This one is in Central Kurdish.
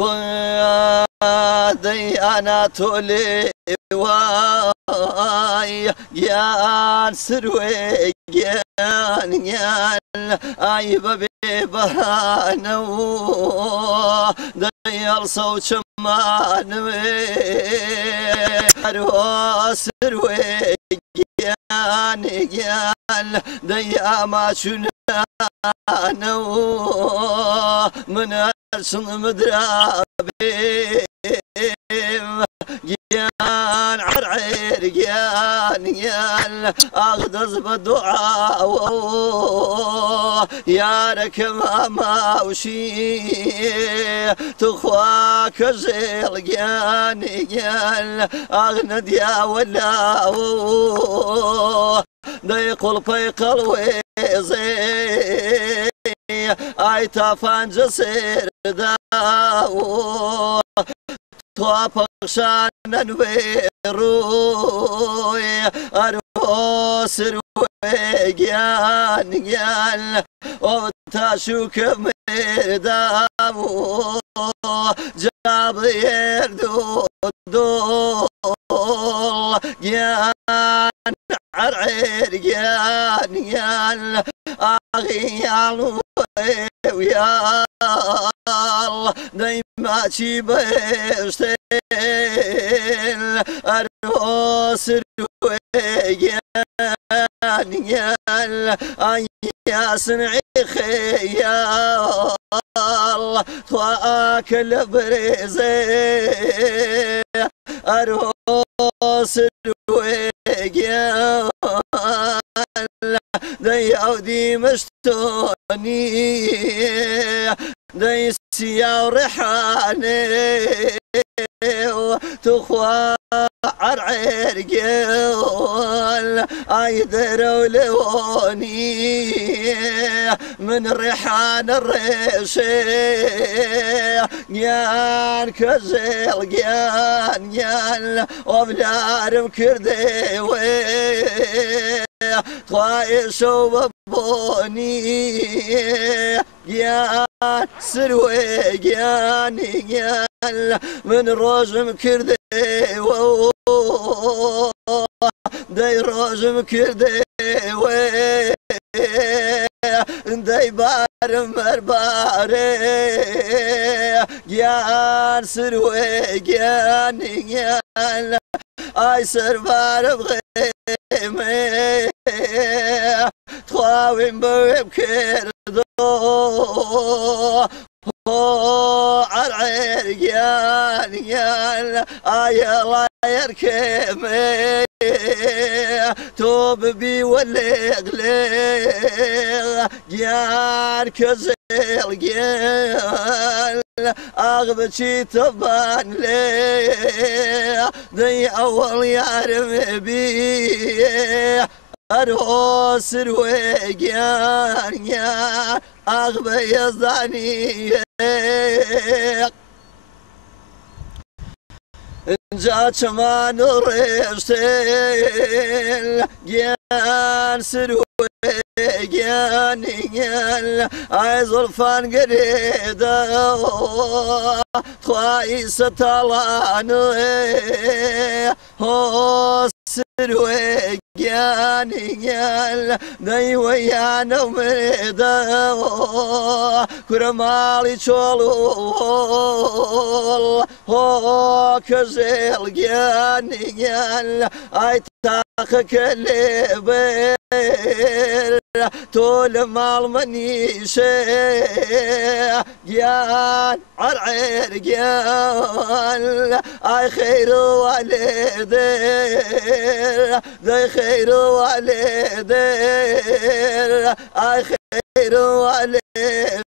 خذي أنا تولي واي يان سروي يان أي ببي بهانو ديال صوت شمانوي أروا سروي يان ديا ما شنانو من أرسن مدرابي يان عرعير يان أغدز بالدعاء يا ركما ما وشي تخواك زيل يان أغند يا ولا ضيق بيقل ويزي اي تافان جسير داو توابقشان ويروي أروس رويجان وتاشوك مرداو جاب يردو دول جان عرعير جان أغيال ويا دايما شي بيشتين أروس رويجان يا سنعي خيال تواكل بريزي أروس رويجان دي عودي مشتوني دي سيا وريحاني وتخوى عرعير قول ايدروا لوني من ريحان الريشي يان كزيل يان وبلار بكردي طايش وبوني يان سروي يان من روزم كردي داي روزم كردي داي بارم مرباري يان سروي يان اي سربار بغيمي تخاوين بكردو عرعير يان اي الله يركمي توب بي والليغليغ يان كزيل يان اغبتشي تبان لي دي اول يارم بي أروس رويجان يا أغبى يزداني جات شمان ريشتيل جان سرويجان يان عايز الفان قريدا خوايس طلاني هو سرويجان يان داي ويانا ومريدا كرمالي تشولول هو كزيل يان اي تاخ كليبير طول مال منيشي يان عرعير يان اي خير والدير ذي خير والدير اي خير والدير